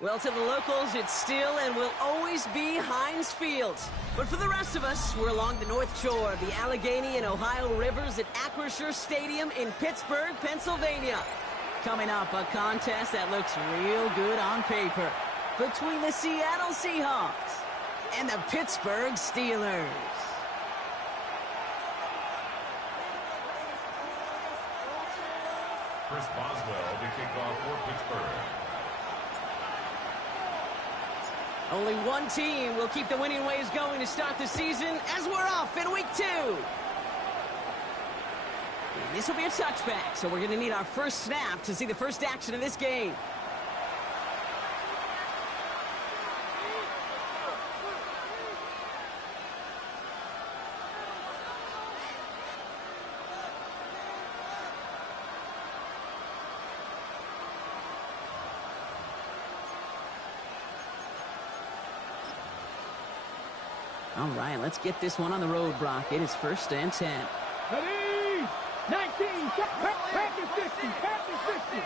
Well, to the locals, it's still and will always be Heinz Field. But for the rest of us, we're along the North Shore of the Allegheny and Ohio Rivers at Acrisure Stadium in Pittsburgh, Pennsylvania. Coming up, a contest that looks real good on paper between the Seattle Seahawks and the Pittsburgh Steelers. Chris Boswell to kick off for Pittsburgh. Only one team will keep the winning ways going to start the season as we're off in week 2. And this will be a touchback, so we're going to need our first snap to see the first action of this game. All right, let's get this one on the road, Brock. It is 1st and 10. Ready? 19, Packers 50, Packers 50.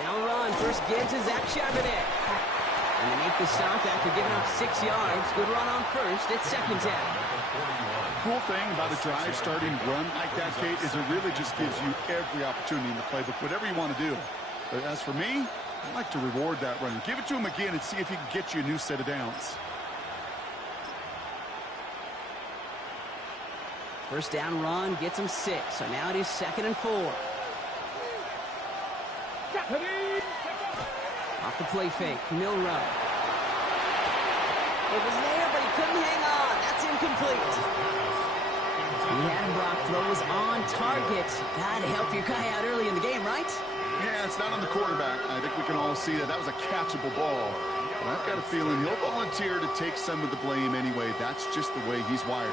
Now run, first give to Zach Charbonnet. And they make the stop after giving up 6 yards. Good run on first. It's 2nd down. Cool thing about a drive starting run like that, Kate, is it really just gives you every opportunity in the playbook, whatever you want to do. But as for me, I like to reward that run. Give it to him again and see if he can get you a new set of downs. First down run gets him 6. So now it is 2nd and 4. Off the play fake, Milroe. It was there, but he couldn't hang on. That's incomplete. He had him, Brock. Throw was on target. Gotta help your guy out early in the game, right? Yeah, it's not on the quarterback. I think we can all see that was a catchable ball. But I've got a feeling he'll volunteer to take some of the blame anyway. That's just the way he's wired.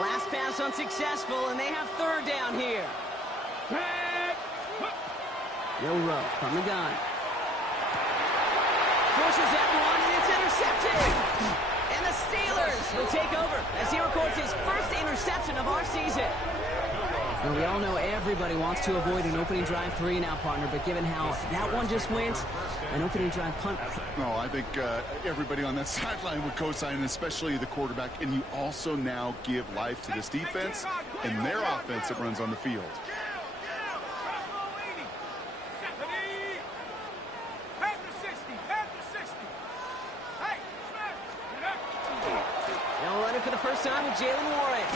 Last pass unsuccessful, and they have 3rd down here. Milroe from the gun. Forces that one, and it's intercepted. And the Steelers will take over as he records his first interception of our season. Now, we all know everybody wants to avoid an opening drive 3 now, partner, but given how that one just went, an opening drive punt. No, I think everybody on that sideline would co-sign, especially the quarterback. And you also now give life to this defense and their offense that runs on the field. They'll run it for the first time with Jaylen Warren.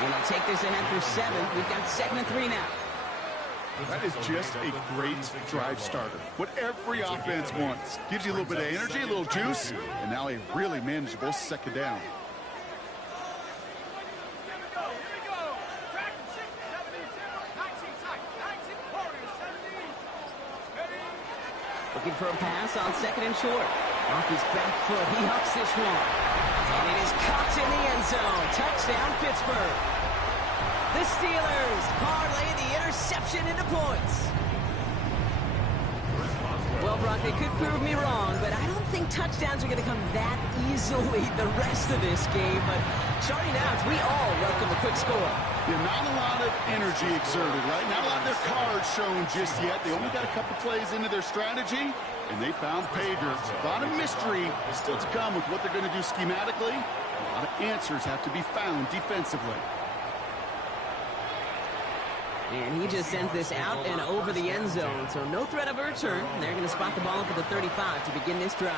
And they'll take this ahead for 7. We've got 2nd and 3 now. That is just a great drive starter. What every offense wants. Gives you a little bit of energy, a little juice, and now a really manageable 2nd down. Looking for a pass on 2nd and short. Off his back foot, he hucks this one. And it is caught in the end zone. Touchdown, Pittsburgh. The Steelers parlay the interception into points. Well, Brock, they could prove me wrong, but I don't think touchdowns are going to come that easily the rest of this game. But starting out, we all welcome a quick score. Yeah, not a lot of energy exerted, right? Not a lot of their cards shown just yet. They only got a couple plays into their strategy, and they found pay dirt. A lot of mystery still to come with what they're going to do schematically. A lot of answers have to be found defensively. And he just sends this out and over the end zone, so no threat of a return. They're going to spot the ball up at the 35 to begin this drive.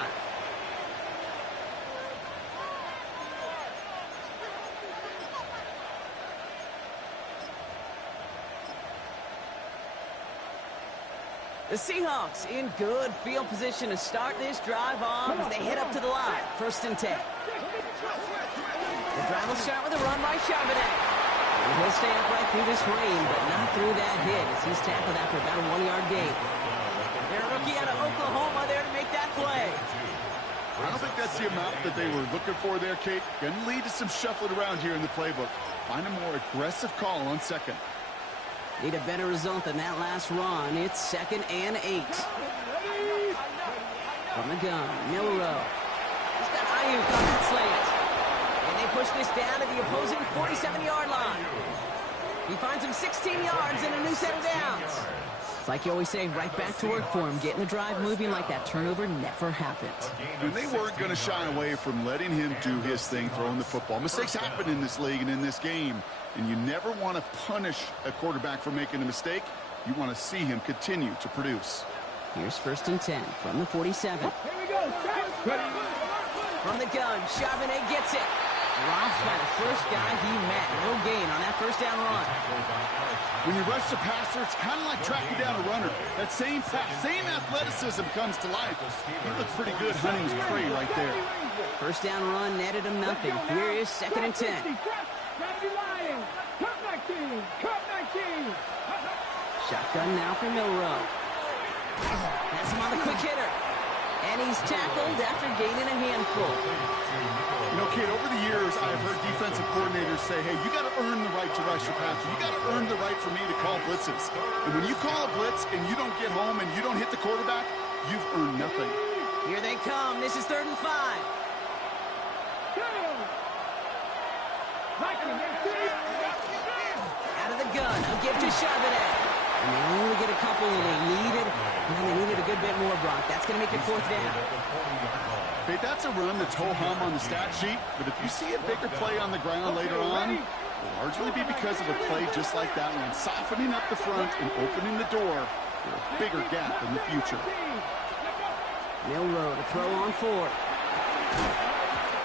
The Seahawks in good field position to start this drive off as they head up to the line. 1st and 10. The drive will start with a run by Charbonnet. And he'll stay upright through this rain, but not through that hit as he's tackled after about a 1-yard gain. Their rookie out of Oklahoma there to make that play. I don't think that's the amount that they were looking for there, Kate. Going to lead to some shuffling around here in the playbook. Find a more aggressive call on 2nd. Need a better result than that last run. It's 2nd and 8. From the gun, Milroe. He's got Ayuk on that slant. And they push this down to the opposing 47-yard line. He finds him 16 yards and a new set of downs. It's like you always say, right back to work for him, getting the drive moving like that turnover never happened. And they weren't going to shy away from letting him do his thing, throwing the football. Mistakes happen in this league and in this game, and you never want to punish a quarterback for making a mistake. You want to see him continue to produce. Here's 1st and 10 from the 47. Here we go. From the gun, Charbonnet gets it. Drops by the first guy he met. No gain on that first down run. When you rush the passer, it's kind of like tracking down a runner. That same athleticism comes to life. He looks pretty good hunting his prey right there. First down run netted him nothing. Here is 2nd and 10. Shotgun now for Milroe. That's him on the quick hitter. And he's tackled after gaining a handful. You know, kid, over the years, I've heard defensive coordinators say, hey, you got to earn the right to rush your passer. You got to earn the right for me to call blitzes. And when you call a blitz and you don't get home and you don't hit the quarterback, you've earned nothing. Here they come. This is 3rd and 5. Out of the gun, a give to Charbonnet. And they only get a couple, and they needed a good bit more, Brock. That's going to make it 4th down. Hey, that's a run that's ho-hum on the stat sheet, but if you see a bigger play on the ground later on, it will largely be because of a play just like that one, softening up the front and opening the door for a bigger gap in the future. Milroe to throw on 4th.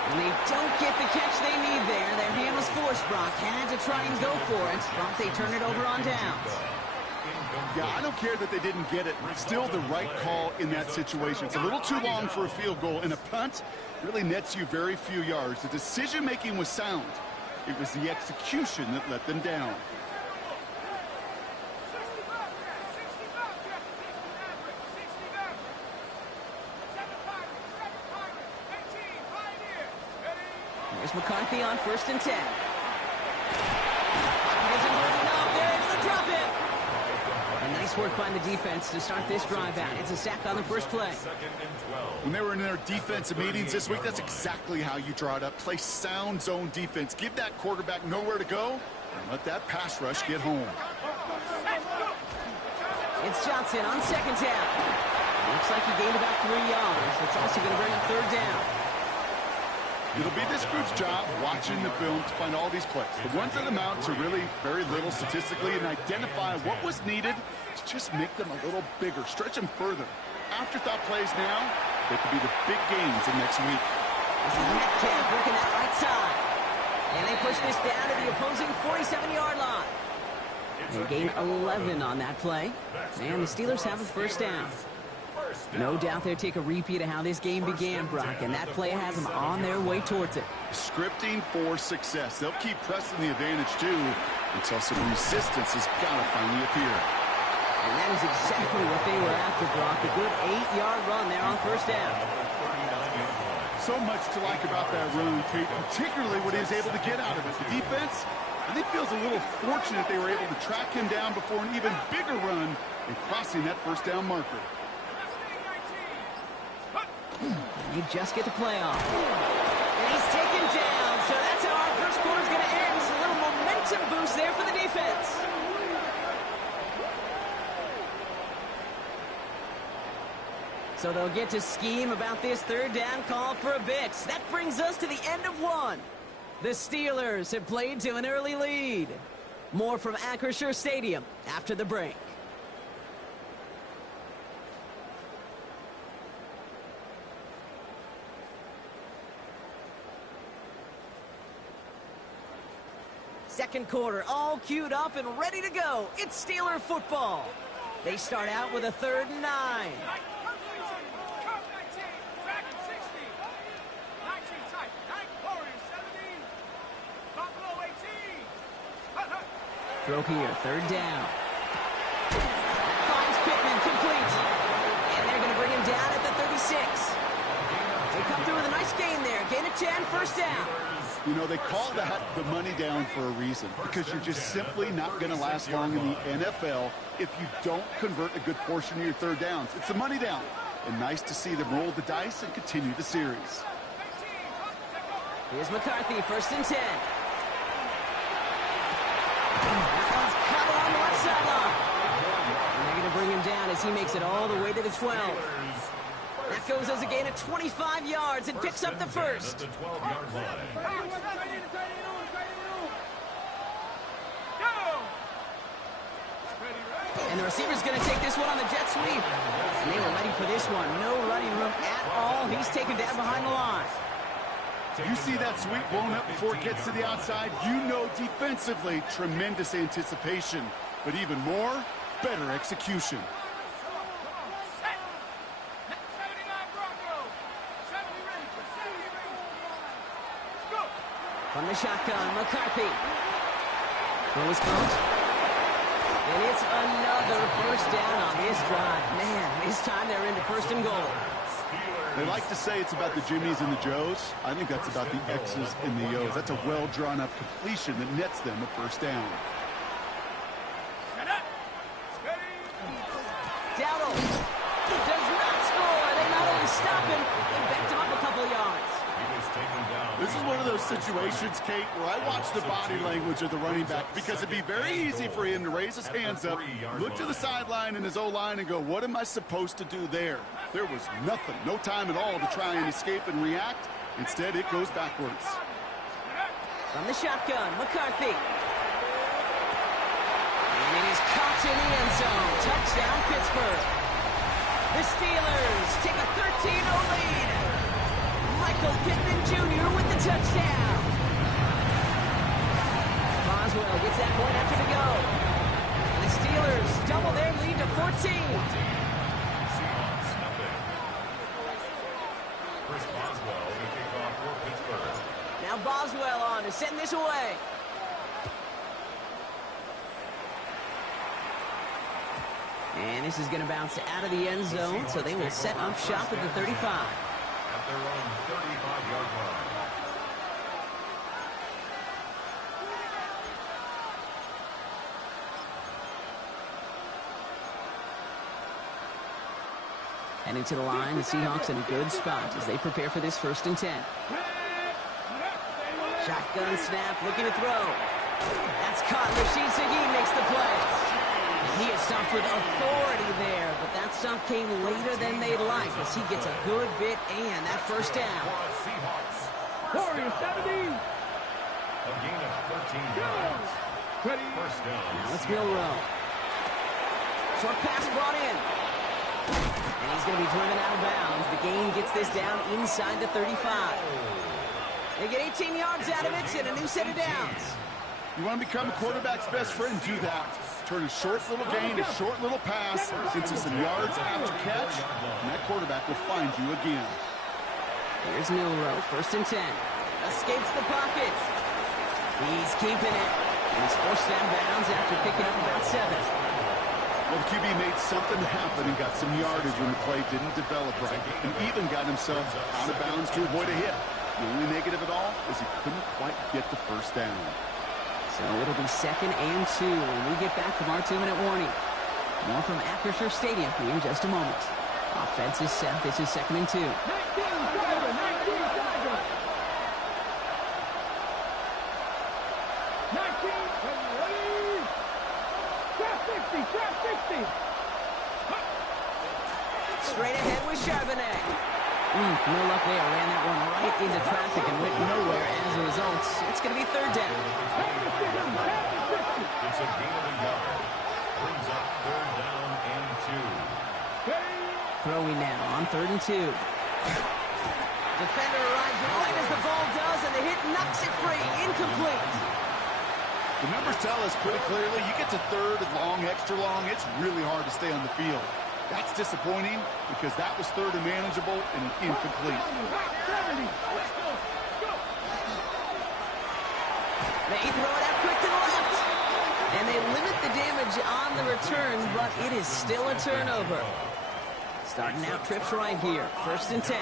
And they don't get the catch they need there. Their hand was forced, Brock. Had to try and go for it. Brock, they turn it over on downs. Yeah, I don't care that they didn't get it. Still the right call in that situation. It's a little too long for a field goal, and a punt really nets you very few yards. The decision-making was sound. It was the execution that let them down. Here's McCarthy on 1st and 10. He doesn't hurt enough. They're able to drop it. And nice work by the defense to start this drive out. It's a sack on the first play. When they were in their defensive meetings this week, that's exactly how you draw it up. Play sound zone defense. Give that quarterback nowhere to go and let that pass rush get home. It's Johnson on 2nd down. Looks like he gained about 3 yards. It's also going to bring up 3rd down. It'll be this group's job watching the film to find all these plays. The ones that amount to really very little statistically and identify what was needed to just make them a little bigger, stretch them further. Afterthought plays now, they could be the big gains in next week. This is Metcalf working that right side. And they push this down to the opposing 47-yard line. They gain 11 on that play. And the Steelers have a 1st down. No doubt they'll take a repeat of how this game began, Brock, and that play has them on their way towards it. Scripting for success. They'll keep pressing the advantage, too, until some resistance has got to finally appear. And that is exactly what they were after, Brock. A good 8-yard run there on 1st down. So much to like about that run, Kate, particularly what he was able to get out of it. The defense, I think, feels a little fortunate they were able to track him down before an even bigger run and crossing that 1st down marker. You just get the play off. And he's taken down, so that's how our first quarter's going to end. Just a little momentum boost there for the defense. So they'll get to scheme about this 3rd down call for a bit. That brings us to the end of 1. The Steelers have played to an early lead. More from Acrisure Stadium after the break. Second quarter, all queued up and ready to go. It's Steeler football. They start out with a 3rd and 9. Throw here, 3rd down. Finds Pittman, complete. And they're going to bring him down at the 36. They come through with a nice gain there. Gain of 10, 1st down. You know, they call that the money down for a reason, because you're just simply not going to last long in the NFL if you don't convert a good portion of your 3rd downs. It's the money down. And nice to see them roll the dice and continue the series. Here's McCarthy, 1st and 10. as he makes it all the way to the 12. That goes as a gain of 25 yards and picks up the first. At the 12-yard line. And the receiver's going to take this one on the jet sweep. And they were ready for this one. No running room at all. He's taken down behind the line. You see that sweep blown up before it gets to the outside, you know defensively, tremendous anticipation. But even more, better execution. From the shotgun, McCarthy. Throw is caught. And it's another first down on this drive. Man, this time they're into first and goal. They like to say it's about the Jimmies and the Joes. I think that's about the X's and the O's. That's a well-drawn-up completion that nets them a first down. Dowdle does not score. They not only stop him, they backed him up a couple of yards. He was taken down. This is one of those situations, Kate, where I watch the body language of the running back because it'd be very easy for him to raise his hands up, look to the sideline in his O-line and go, what am I supposed to do there? There was nothing, no time at all to try and escape and react. Instead, it goes backwards. From the shotgun, McCarthy. And it is caught in the end zone. Touchdown, Pittsburgh. The Steelers take a 13-0 lead. Michael Pittman Jr. with the touchdown. Boswell gets that point after the go. And the Steelers double their lead to 14. Seahawks, nothing. Chris Boswell to kick off for Pittsburgh. Now Boswell on to send this away. And this is going to bounce out of the end zone, so they will set up shop at the 35. At their own 35-yard line. And into the line, the Seahawks in a good spot as they prepare for this 1st and 10. Shotgun snap, looking to throw. That's caught. Rashid Shaheed makes the play. He is stopped with authority there, but that stop came later than they'd like as he gets a good bit and that first down. Seahawks. Warriors 70. A gain of 13 yards. First down. Now it's Milroe. Short pass brought in. And he's going to be driven out of bounds. The gain gets this down inside the 35. They get 18 yards out of it and a new set of downs. You want to become a quarterback's best friend? Do that. Turn a short little gain, a short little pass into some yards after catch, and that quarterback will find you again. Here's Milroe, 1st and 10. Escapes the pocket. He's keeping it. And he's forced out of bounds after picking up about 7. Well, the QB made something happen and got some yardage when the play didn't develop right, and even got himself out of bounds to avoid a hit. The only negative at all is he couldn't quite get the first down. So it'll be 2nd and 2 when we get back from our 2-minute warning. More from Acrisure Stadium here in just a moment. Offense is set. This is 2nd and 2. 19 Tiger, 19 Tiger. 19, ready. Trap 60, trap 60. Straight ahead with Charbonnet. No luck there. Ran that one right into traffic and went nowhere as a result. It's going to be 3rd down. It's a gain of a yard. Brings up 3rd down and 2. Throwing now on 3rd and 2. Defender arrives right as the ball does, and the hit knocks it free. Incomplete. The numbers tell us pretty clearly, you get to 3rd and long, extra long, it's really hard to stay on the field. That's disappointing because that was 3rd and manageable and an incomplete. They throw it out quick to the left. And they limit the damage on the return, but it is still a turnover. Starting out trips right here. 1st and 10.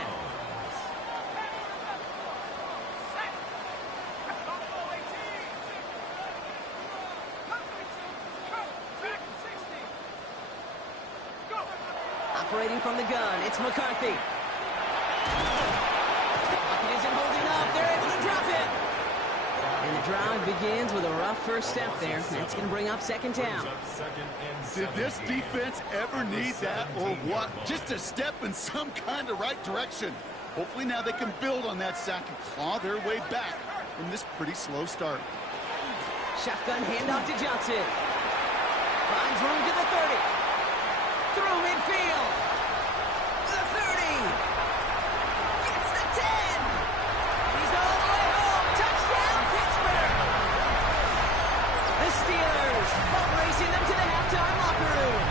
Operating from the gun, it's McCarthy. Pocket isn't holding up. They're able to drop it. And the drive begins with a rough first step there. That's going to bring up second down. Did this defense ever need that or what? Just a step in some kind of right direction. Hopefully now they can build on that sack and claw their way back from this pretty slow start. Shotgun handoff to Johnson. Finds room to the 30. Through midfield. The 30. Gets the 10. He's all the way home. Touchdown, Pittsburgh. The Steelers racing them to the halftime locker room.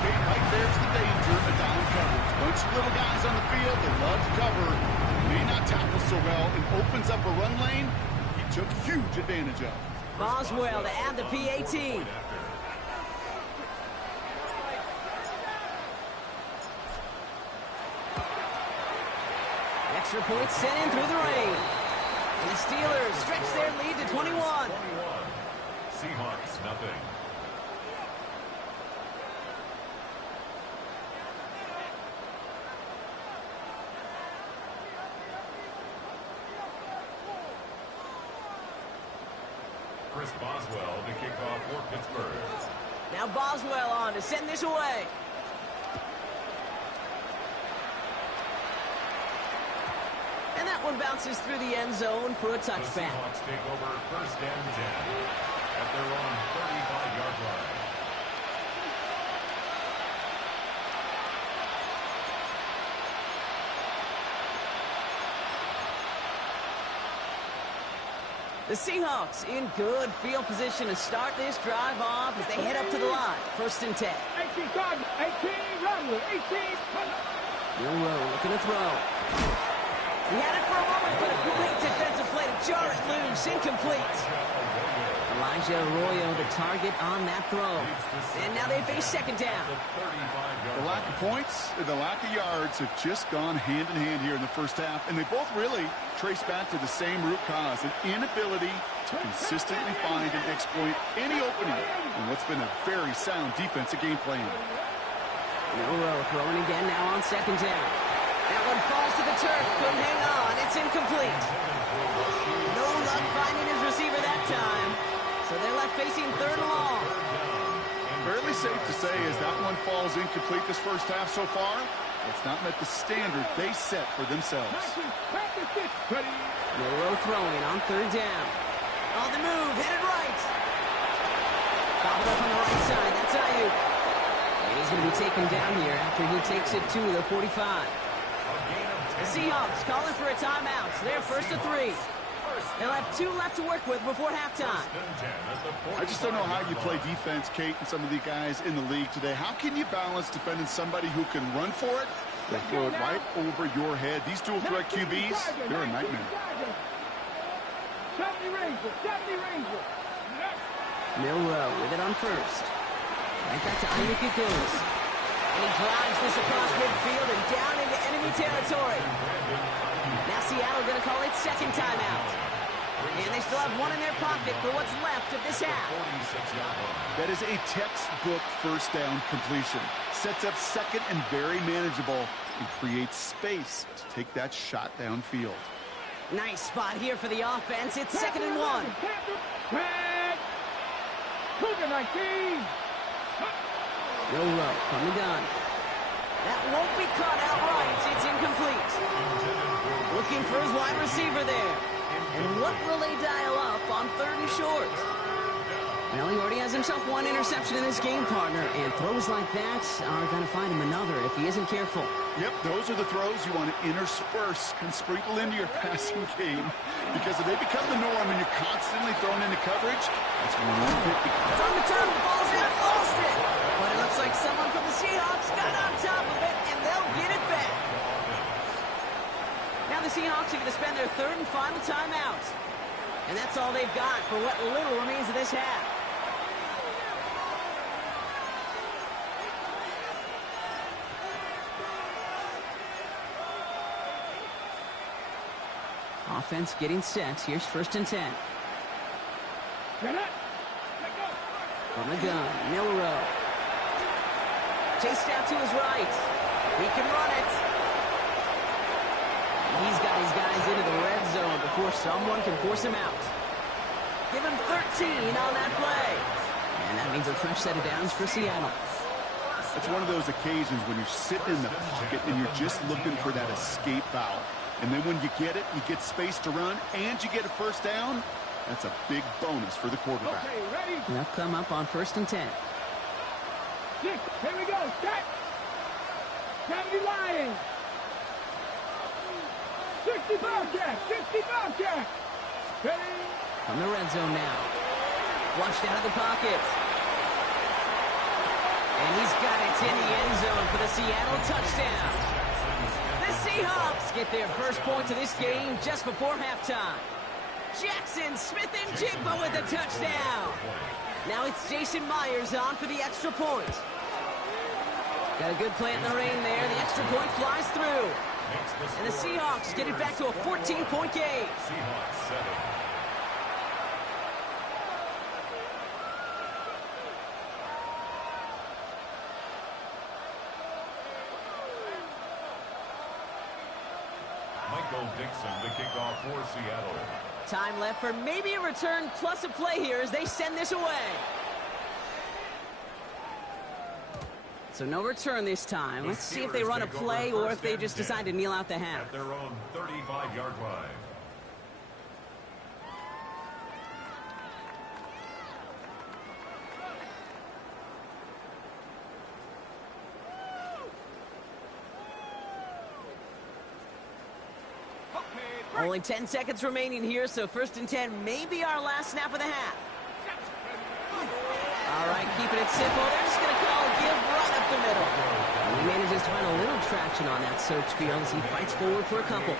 Okay, right there's the danger of down coverage. Bunch of little guys on the field that love to cover. May not tackle so well and opens up a run lane. He took huge advantage of. Boswell to add the PAT. Extra point sent in through the rain. And the Steelers stretch their lead to 21. Seahawks, nothing. Chris Boswell to kick off for Pittsburgh. Now Boswell on to send this away. And that one bounces through the end zone for a The touchback. Seahawks take over first and 10 at their own 35-yard line. The Seahawks in good field position to start this drive off as they head up to the line. First and 10. 18 target, 18, run with 18. Milroe looking to throw. He had it for a moment, but a great defensive play to jar it loose. Incomplete. Elijah Arroyo, the target on that throw. And now they face second down. The lack of points and the lack of yards have just gone hand in hand here in the first half, and they both really trace back to the same root cause, an inability to consistently find and exploit any opening in what's been a very sound defensive game plan. Milroe throwing again now on second down. That one falls to the turf. Couldn't hang on. It's incomplete. No luck finding his receiver that time. So they're left facing third and long. Fairly safe to say as that one falls incomplete this first half so far, it's not met the standard they set for themselves. Practice this, buddy. Milroe throwing on third down. On the move, headed right. Bobbled up on the right side. That's Ayuk. And he's going to be taken down here after he takes it to the 45. The Seahawks calling for a timeout. So they're first to 3. They'll have 2 left to work with before halftime. I just don't know how you play defense, Kate, and some of the guys in the league today. How can you balance defending somebody who can run for it or throw it right over your head? These dual threat QBs, they're a nightmare. 70 Ranger, 70 Ranger. Milroe with it on first. Right back to Ayuk it goes. And he drives this across midfield and down into enemy territory. Now Seattle going to call it second timeout. And they still have one in their pocket for what's left of this half. That is a textbook first down completion. Sets up second and very manageable and creates space to take that shot downfield. Nice spot here for the offense. It's second and 1. Cougar 19. Milroe from the gun. That won't be caught outright. It's incomplete. Looking for his wide receiver there. And what will they dial up on third and short? Well, he already has himself one interception in this game, partner, and throws like that are going to find him another if he isn't careful. Yep, those are the throws you want to intersperse and sprinkle into your passing game, because if they become the norm and you're constantly thrown into coverage, that's when one pick becomes. It's on the turn, the ball's out, lost it. But it looks like someone from the Seahawks got on top of it, and they'll get it back. Now the Seahawks are going to spend their third and final timeout. And that's all they've got for what little remains of this half. Offense getting set. Here's first and 10. From the gun, Milroe. Chased out to his right. He can run it. He's got his guys into the red zone before someone can force him out. Give him 13 on that play. And that means a fresh set of downs for Seattle. It's one of those occasions when you're sitting in the pocket and you're just looking for that escape valve. And then when you get it, you get space to run, and you get a first down. That's a big bonus for the quarterback. Okay, ready? They'll come up on 1st and 10. 6, here we go, set. 70 Lions. 60 Bobcats, 60 Bobcats. Ready? From the red zone now. Flushed out of the pocket. And he's got it in the end zone for the Seattle touchdown. The Seahawks get their first point of this game just before halftime. Jackson Smith-Njigba with a touchdown. Now it's Jason Myers on for the extra point. Got a good plant in the rain there. The extra point flies through. And the Seahawks get it back to a 14-point game. Seahawks 7. Michael Dixon to kick off for Seattle. Time left for maybe a return plus a play here as they send this away. So no return this time. Let's see if they run a play or if they just decide to kneel out the half. At their own 35-yard line. Only 10 seconds remaining here, so 1st and 10 may be our last snap of the half. All right, keeping it simple. They're just going to call a give right up the middle. And he manages to find a little traction on that search field as he fights forward for a couple.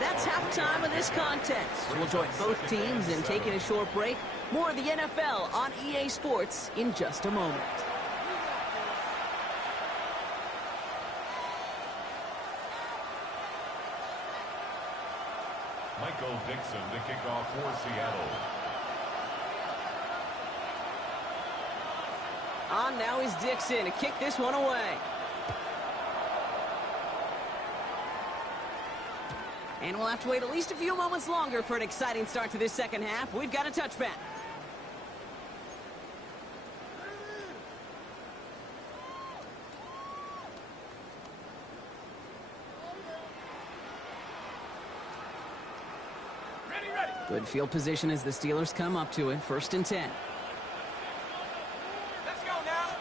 That's halftime of this contest. We'll join both teams in taking a short break. More of the NFL on EA Sports in just a moment. Michael Dixon to kick off for Seattle. On now is Dixon to kick this one away. And we'll have to wait at least a few moments longer for an exciting start to this second half. We've got a touchback. Good field position as the Steelers come up to it. 1st and 10. Let's go now.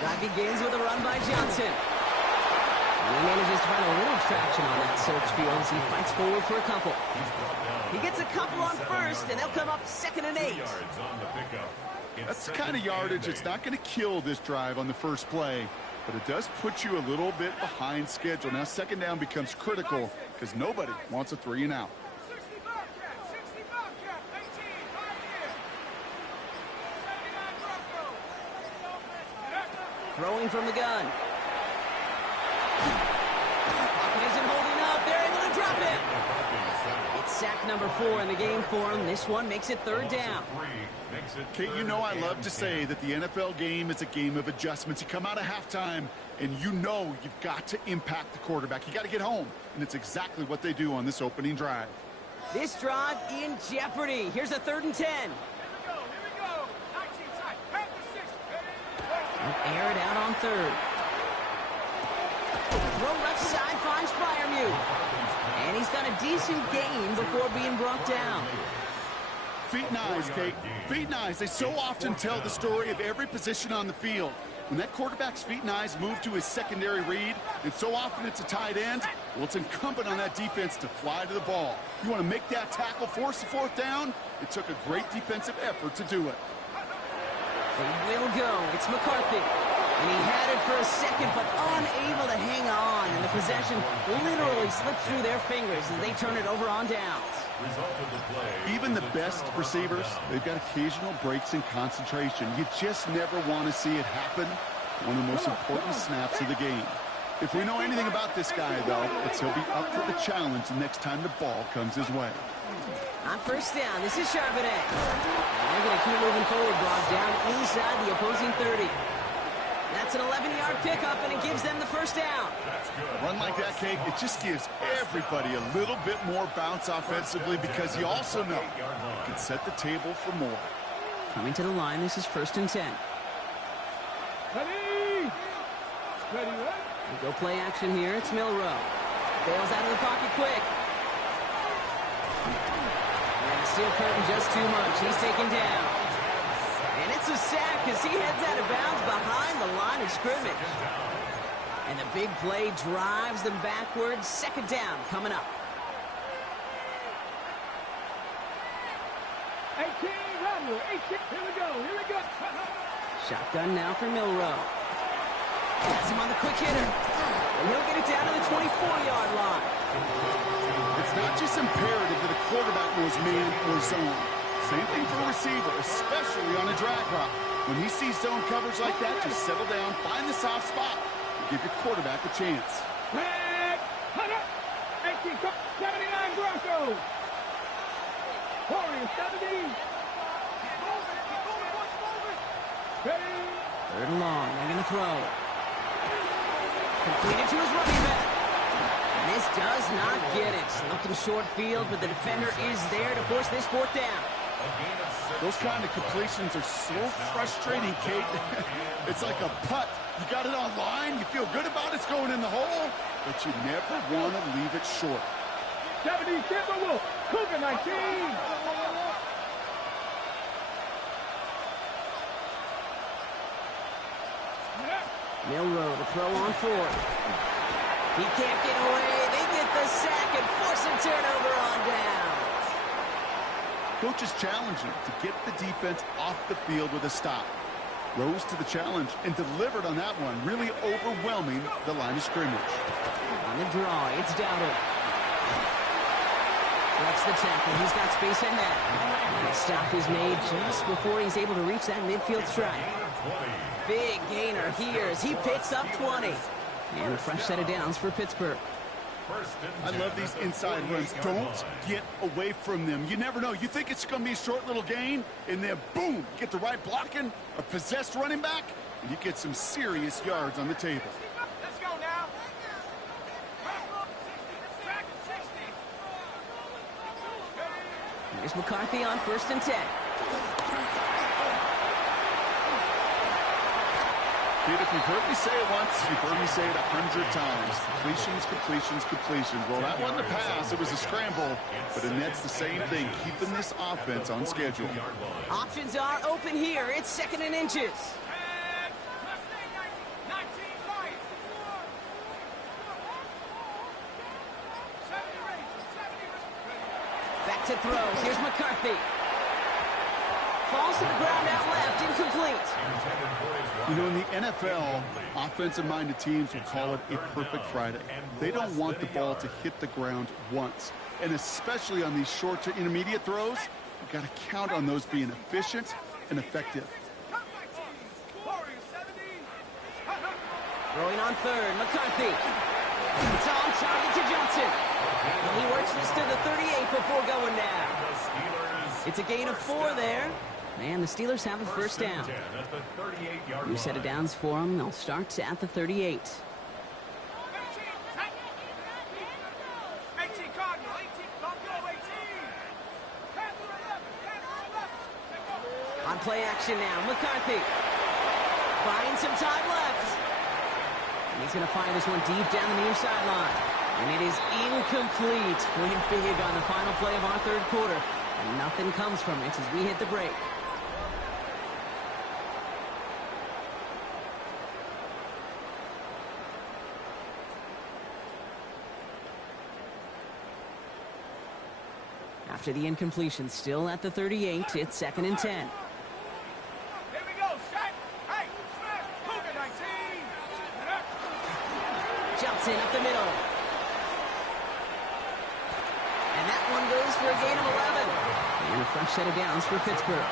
Drive begins with a run by Johnson. And he manages to find a little traction on that search field as he fights forward for a couple. He gets a couple on 1st, and they'll come up 2nd and 8. That's the kind of yardage it's not going to kill this drive on the first play, but it does put you a little bit behind schedule. Now 2nd down becomes critical because nobody wants a 3 and out. Throwing from the gun. Pocket isn't holding up. They're able to drop it. It's sack number 4 in the game for him. This one makes it 3rd down. Kate, you know I love to say that the NFL game is a game of adjustments. You come out of halftime, and you know you've got to impact the quarterback. You got to get home, and it's exactly what they do on this opening drive. This drive in jeopardy. Here's a 3rd and 10. Air it out on 3rd. Throw left side finds Freiermuth. And he's got a decent gain before being brought down. Feet and eyes, Kate. Feet and eyes. They so often tell the story of every position on the field. When that quarterback's feet and eyes move to his secondary read, and so often it's a tight end, well, it's incumbent on that defense to fly to the ball. You want to make that tackle, force the 4th down? It took a great defensive effort to do it. They will go. It's McCarthy. And he had it for a second, but unable to hang on. And the possession literally slipped through their fingers as they turn it over on downs. Even the best receivers, they've got occasional breaks in concentration. You just never want to see it happen. One of the most important snaps of the game. If we know anything about this guy, though, it's he'll be up for the challenge the next time the ball comes his way. On 1st down, this is Charbonnet. And they're going to keep moving forward, brought down inside the opposing 30. That's an 11-yard pickup, and it gives them the first down. A run like that, Kate, it just gives everybody a little bit more bounce offensively because you also know you can set the table for more. Coming to the line, this is 1st and 10. Ready? Ready, what? We go play action here. It's Milroe. Bails out of the pocket quick. And the steel curtain just too much. He's taken down. And it's a sack as he heads out of bounds behind the line of scrimmage. And the big play drives them backwards. 2nd down coming up. 18, Romero, 18. Here we go, here we go. Shotgun now for Milroe. Has him on the quick hitter. And he'll get it down to the 24-yard line. It's not just imperative that a quarterback knows man or zone. Same thing for a receiver, especially on a drag route. When he sees zone coverage like that, just settle down, find the soft spot, and give your quarterback a chance. Flag, hut up. 18, 79 Broncos. Warriors, 70. Ready? 3rd and long. They're going to throw. Completed to his running back. And this does not get it. Looking short field, but the defender is there to force this 4th down. Those kind of completions are so frustrating, Kate. It's like a putt. You got it on line, you feel good about it's going in the hole, but you never want to leave it short. 70 Timberwolves, Cougar 19. Milroe to throw on 4th. He can't get away. They get the sack and force a turnover on down. Coach is challenging to get the defense off the field with a stop. Rose to the challenge and delivered on that one, really overwhelming the line of scrimmage. On the draw, it's Dowdle. That's the tackle. He's got space ahead. And the stop is made just before he's able to reach that midfield strike. Big gainer here as he picks up 20. And a fresh set of downs for Pittsburgh. I love these inside runs. Don't get away from them. You never know. You think it's going to be a short little gain, and then boom, get the right blocking, a possessed running back, and you get some serious yards on the table. Let's go now. Here's McCarthy on 1st and 10. Kid, if you've heard me say it once, you've heard me say it 100 times. Completions, completions, completions. Well, that wasn't a pass. It was a scramble. But and that's the same thing, keeping this offense on schedule. Options are open here. It's 2nd and inches. Back to throw. Here's McCarthy. Falls to the ground out left. Incomplete. You know, in the NFL, offensive-minded teams will call it a perfect Friday. They don't want the ball to hit the ground once. And especially on these short to intermediate throws, you've got to count on those being efficient and effective. Throwing on 3rd. McCarthy. It's on target to Johnson. And he works this to the 38 before going down. It's a gain of 4 there. And the Steelers have a 1st down. New set of downs for them. They'll start at the 38. On play action now, McCarthy. Buying some time left. And he's going to fire this one deep down the near sideline. And it is incomplete. Went big on the final play of our 3rd quarter. And nothing comes from it as we hit the break. After the incompletion, still at the 38, it's 2nd and 10. Here we go, set. Hey, Smith, Cougar 19. Johnson up the middle. And that one goes for a gain of 11. And a fresh set of downs for Pittsburgh.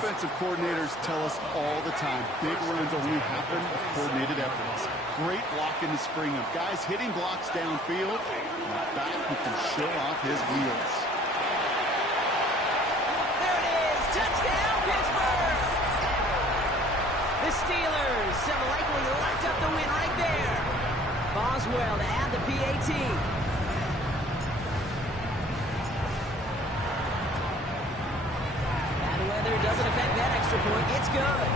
Offensive coordinators tell us all the time, big runs only happen with coordinated efforts. Great blocking to spring up. Guys hitting blocks downfield, and a back who can show off his wheels. There it is! Touchdown, Pittsburgh! The Steelers some likely locked up the win right there. Boswell to add the PAT. Bad weather doesn't affect that extra point. It's good.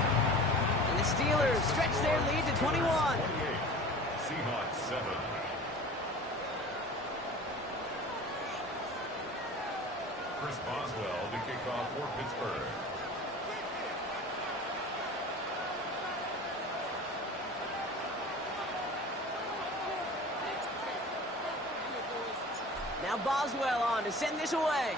And the Steelers stretch their lead to 21. 28. Seahawks 7. Chris Boswell to kick off for Pittsburgh. Now Boswell on to send this away.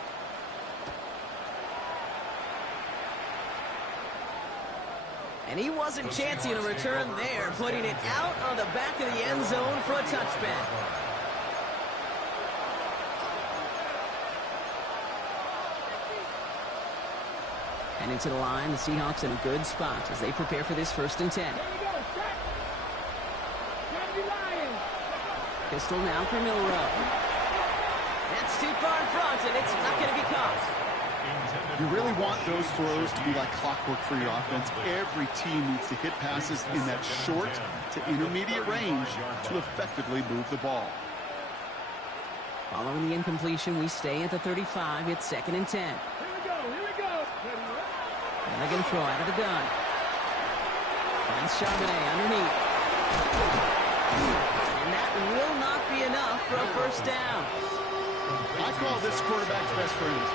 And he wasn't chancing a return there, putting it out on the back of the end zone for a touchback. And into the line, the Seahawks in a good spot as they prepare for this 1st and 10. Pistol now for Milrow. That's too far in front, and it's not going to be caught. You really want those throws to be like clockwork for your offense. Every team needs to hit passes in that short to intermediate range to effectively move the ball. Following the incompletion, we stay at the 35. It's 2nd and 10. Here we go. And they're going to throw out of the gun. Finds Charbonnet underneath. And that will not be enough for a 1st down. I call this quarterback's best friend.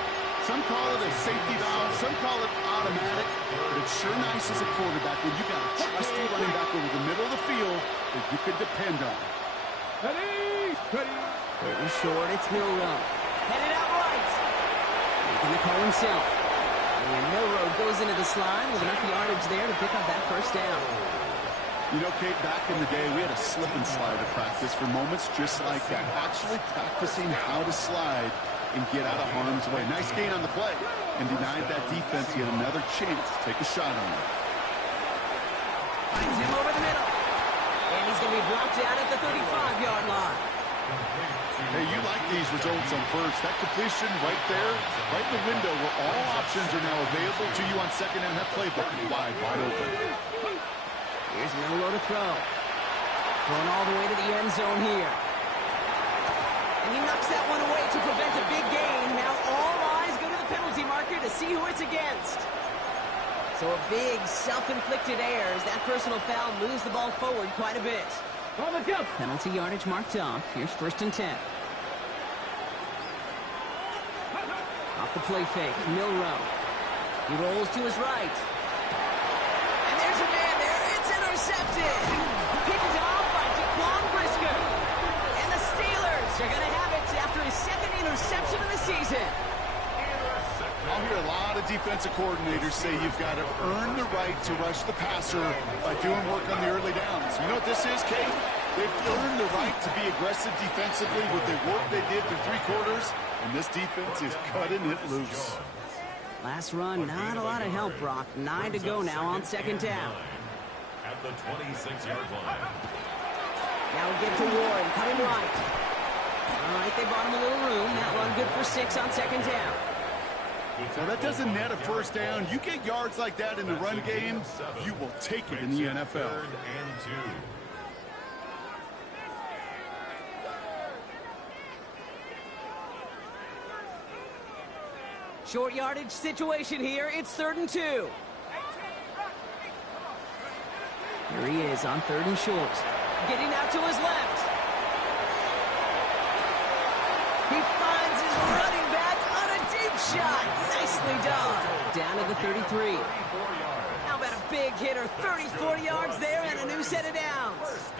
Some call it a safety valve, some call it automatic, but it's sure nice as a quarterback when you got a trusty running back over the middle of the field that you could depend on. Ready. Pretty short, it's Milrow. Headed out right. Making the call himself. And Milrow goes into the slide with enough yardage there to pick up that 1st down. You know, Kate, back in the day, we had a slip and slide to practice for moments just like that. Actually practicing how to slide and get out of harm's way. Nice gain on the play and denied that defense yet another chance to take a shot on him. Finds him over the middle. And he's going to be blocked out at the 35-yard line. Hey, you like these results on first. That completion right there, right in the window where all options are now available to you on 2nd and that playbook wide open. Here's Milrow to throw. Going all the way to the end zone here. And he knocks that one away to prevent a big gain. Now all eyes go to the penalty marker to see who it's against. So a big self-inflicted error as that personal foul moves the ball forward quite a bit. Penalty yardage marked off. Here's 1st and 10. Off the play fake, Milrow. He rolls to his right. And there's a man there. It's intercepted. Picked off by Jaquan Brisker. And the Steelers are going to have it after his 2nd interception of the season. I'll hear a lot of defensive coordinators say you've got to earn the right to rush the passer by doing work on the early downs. You know what this is, Kate? They've earned the right to be aggressive defensively with the work they did through 3 quarters, and this defense is cutting it loose. Last run, not a lot of help, Brock. 9 to go now on 2nd down. At the 26-yard line. Now we get to Warren, coming right. All right, they bought him a little room. That run good for 6 on 2nd down. Well, that doesn't net a 1st down. You get yards like that in the run game, you will take it in the NFL. 3rd and 2. Short yardage situation here. It's 3rd and 2. Here he is on 3rd and short. Getting out to his left. He finds his running back on a deep shot. Nicely done. Down to the 33. How about a big hitter? 34 yards there and a new set of downs.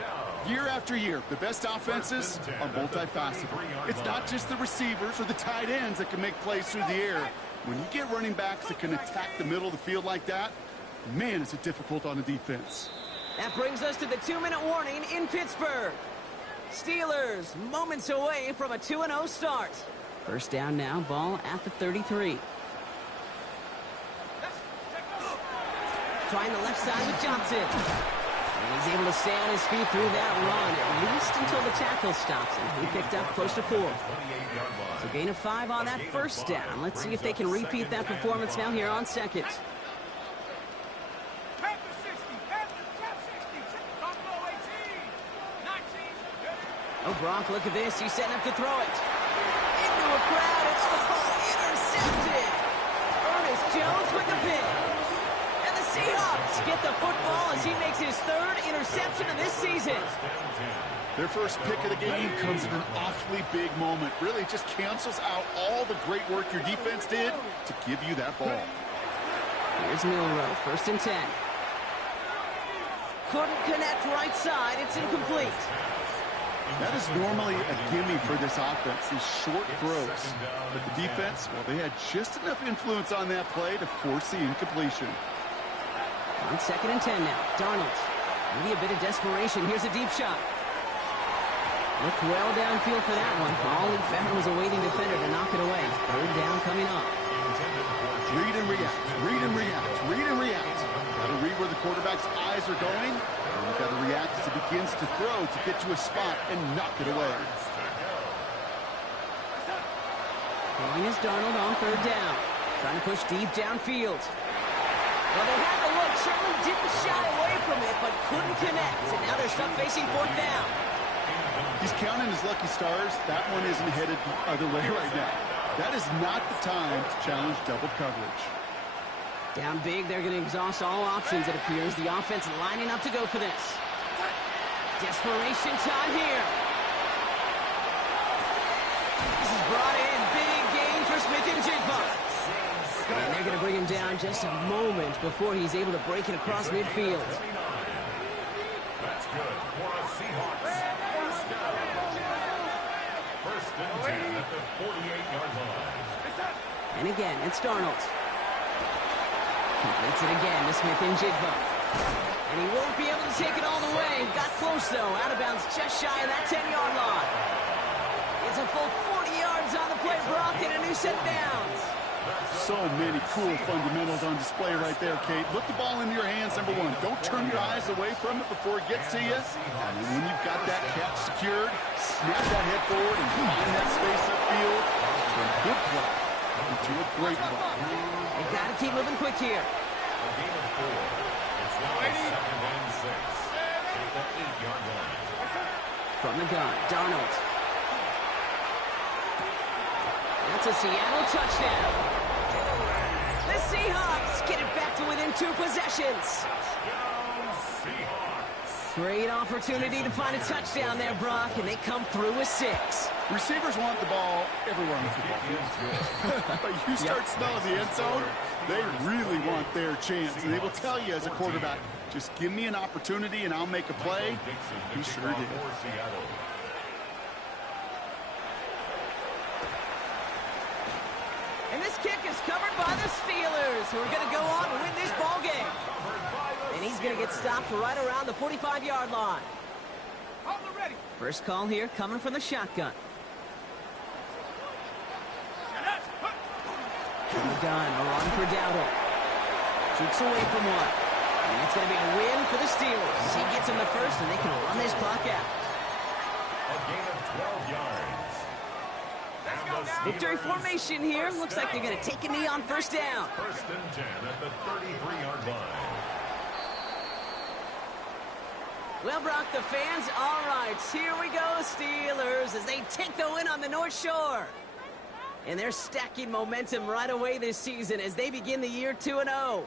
Year after year, the best offenses are multifaceted. It's not just the receivers or the tight ends that can make plays through the air. When you get running backs that can attack the middle of the field like that, man, is it difficult on a defense. That brings us to the 2-minute warning in Pittsburgh. Steelers moments away from a 2-0 start. 1st down now, ball at the 33. Trying the left side with Johnson. And he's able to stay on his feet through that run, at least until the tackle stops him. He picked up close to 4. So gain of 5 on that 1st down. Let's see if they can repeat that performance now here on 2nd. Oh, Brock, look at this. He's setting up to throw it. Into a crowd, and intercepted. Ernest Jones with the pick. And the Seahawks get the football as he makes his third interception of this season. Their first pick of the game comes at an awfully big moment. Really just cancels out all the great work your defense did to give you that ball. Here's Milroe, 1st and 10. Couldn't connect right side. It's incomplete. That is normally a gimme for this offense, these short throws. But the defense, well, they had just enough influence on that play to force the incompletion. On 2nd and 10 now. Darnold. Maybe a bit of desperation. Here's a deep shot. Looked well downfield for that one. All he found was a waiting defender to knock it away. 3rd down coming up. Read and react, read and react, read and react. Got to read where the quarterback's eyes are going. And you've got to react as he begins to throw to get to a spot and knock it away. Going is Darnold on 3rd down. Trying to push deep downfield. Well, they had the look. Certainly didn't shy away from it, but couldn't connect. And now they're stuck facing 4th down. He's counting his lucky stars. That one isn't headed the other way right now. That is not the time to challenge double coverage. Down big, they're going to exhaust all options, it appears. The offense lining up to go for this. Desperation time here. This is brought in. Big gain for Smith-Njigba. And they're going to bring him down just a moment before he's able to break it across midfield. That's good for a Seahawks. 1st and 10 at the 48-yard line. And again, it's Darnold. Completes it again to Smith-Njigba. And he won't be able to take it all the way. Got close, though. Out of bounds just shy of that 10-yard line. It's a full 40 yards on the play, Brock, and a new set of downs. So many cool fundamentals on display right there, Kate. Look the ball into your hands, number one. Don't turn your eyes away from it before it gets to you. And when you've got that catch secured, snap that head forward and find that space upfield. From a good play into a great play. They got to keep moving quick here. A gain of 4. It's now 2nd and 6 at the 8-yard line. From the gun, Darnold. That's a Seattle touchdown. The Seahawks get it back to within 2 possessions. Great opportunity to find a touchdown there, Brock, and they come through with 6. Receivers want the ball everywhere on the football field. But you start smelling the end zone, they really want their chance. And they will tell you as a quarterback, just give me an opportunity and I'll make a play. He sure did. And this kick is covered by the Steelers, who are going to go on to win this ball game. And he's going to get stopped right around the 45-yard line. First call here coming from the shotgun. From the gun, a run for Dowdle. Shoots away from one. And it's going to be a win for the Steelers. He gets him the first, and they can run this clock out. A gain of 12 yards. Victory formation here. Looks like they're going to take a knee on 1st down. 1st and 10 at the 33-yard line. Well, Brock, the fans, all right, here we go, Steelers, as they take the win on the North Shore. And they're stacking momentum right away this season as they begin the year 2-0.